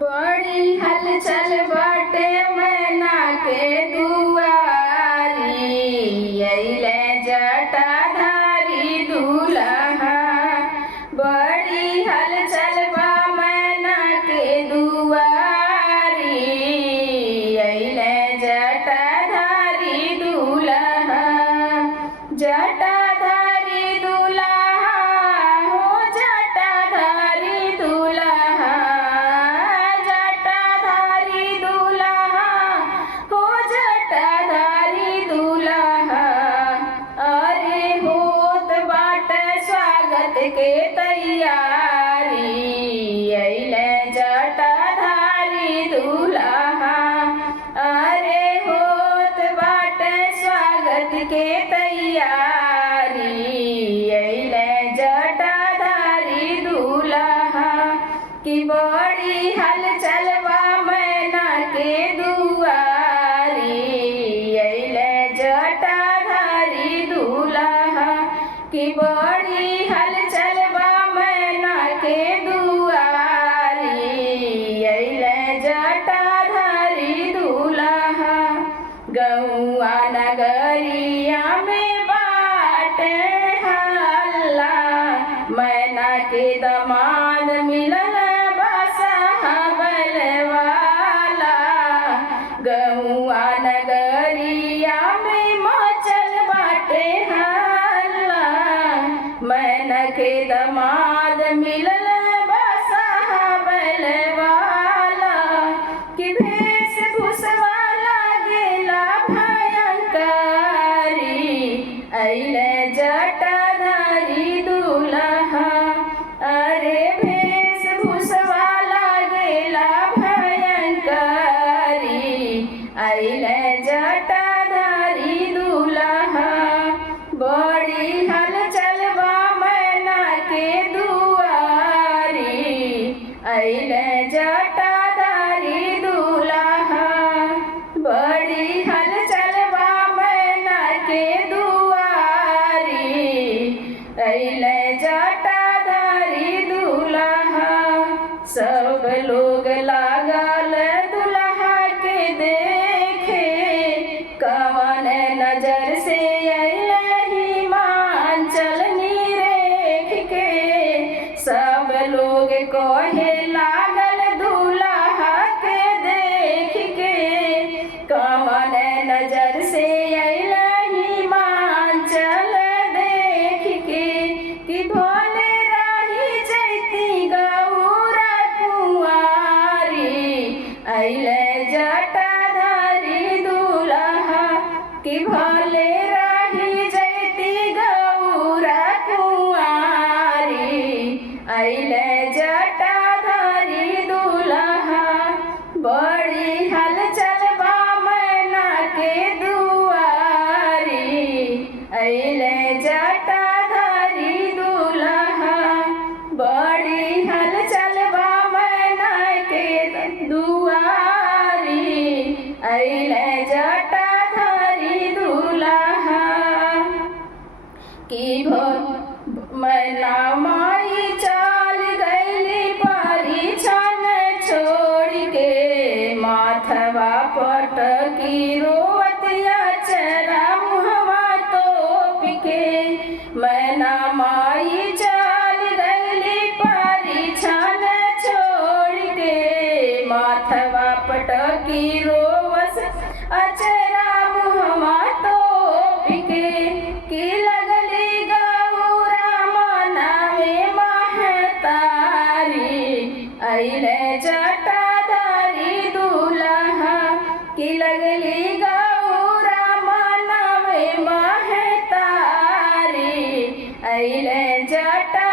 बड़ी हलचल बाटे मैना के दुआरी, अइले जटाधारी दूल्हा। बड़ी हलचल बा मैना के दुआरी, अइले जटाधारी दूल्हा। जटाधारी दूल्हा हो जटाधारी दूल्हा, जटाधारी दूल्हा हो जटाधारी दूल्हा। अरे होत बाटे स्वागत के तैयारी, अइले जटाधारी दूल्हा। अरे होत बाटे स्वागत के तैयारी, अइले जटाधारी दूल्हा। कि बड़ी हलचल बा मैना के दुआरी, अइले जटाधारी दूल्हा। कि बड़ी हलचल बा मैना के दुआरी, अइले जटाधारी दूल्हा। गौआ नगरिया में बाटे हल्ला, मैना के दमाद मिलल बसहाबल वाला। गौआ नगरिया में मचल बाटे हल्ला, मैना के दमाद मिलल बसहाबल वाला। कि वेशभूषवा लागेला भयंकरी, अइले जटाधारी दूल्हा। अरे वेशभूषवा लागेला भयंकरी, अइले जटाधारी दूल्हा। बड़ी हलचल बा मैना के दुआरी, अइले जटाधारी दूल्हा। बड़ी हलचल बा मैना के दुआरी, अइले जटाधारी दूल्हा। सब लोग लागल दूल्हा के देखे, कवन नजर से अइले हिमाचल निरेख के। सब लोग कहे लागल दूल्हा के देख के, कवन नजर से अइले हिमाचल देख के। कि भोले रही जैती गौरा कुंवारी, अइले जटाधारी दूल्हा। कि भोले रही जैती गौरा कुंवारी, अइले जटाधारी दूल्हा। बड़ी हलचल बा मैना के दुआरी, अइले जटाधारी दूल्हा। बड़ी हलचल बा मैना के दुआरी, अइले जटाधारी दूल्हा। कि मैना माई चाल गइली परिछन छोड़ के, माथवा पटकी रोवतिया चरा मुहवा तोप के। मैना माई चाल गइली परिछन छोड़ के, माथवा पटकी रोवस अचरा मुहवा तोप के। कि लगली गौरा मनावे महतारी, अइले जटाधारी दूल्हा। कि लगली गौरा मनावे महतारी, अइले जटा